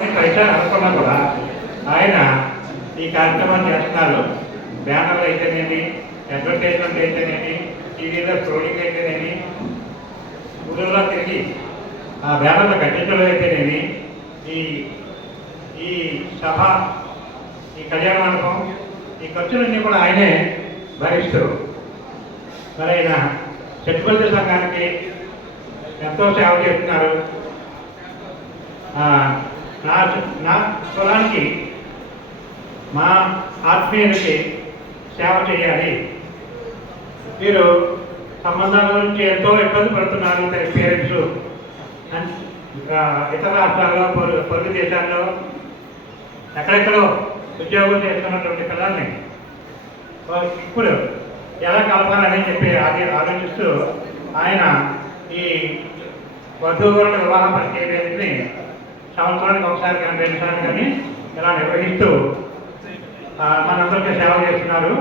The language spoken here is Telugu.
పైసా అనుకున్నా కూడా ఆయన ఈ కార్యక్రమాన్ని చేస్తున్నారు. బ్యానర్లు అయితేనేమి, అడ్వర్టైజ్మెంట్ అయితేనేమి, టీవీలో స్క్రోలింగ్ అయితేనేమి, ఊళ్ళో తిరిగి ఆ బ్యానర్లు కట్టించడం అయితేనేమి, ఈ ఈ సభ, ఈ కళ్యాణ మండపం, ఈ ఖర్చులన్నీ కూడా ఆయనే భరిస్తూ మరి ఆయన చెట్టుపల్లి సంఘానికి ఎంతో సేవ చేస్తున్నారు. నా కులానికి, మా ఆత్మీయులకి సేవ చేయాలి. మీరు సంబంధాల గురించి ఎంతో ఇబ్బంది పడుతున్నారు పేరెంట్స్, ఇతర రాష్ట్రాల్లో, పొరుగు దేశాల్లో ఎక్కడెక్కడో ఉద్యోగం చేస్తున్నటువంటి పిల్లల్ని ఇప్పుడు ఎలా కలపాలని చెప్పి ఆలోచిస్తూ ఆయన ఈ వధూవరుల వివాహ పరిచయ వేదికని సంవత్సరానికి ఒకసారి కానీ 2 సార్లు కానీ ఇలా నిర్వహిస్తూ మనందరికీ సేవ చేస్తున్నారు.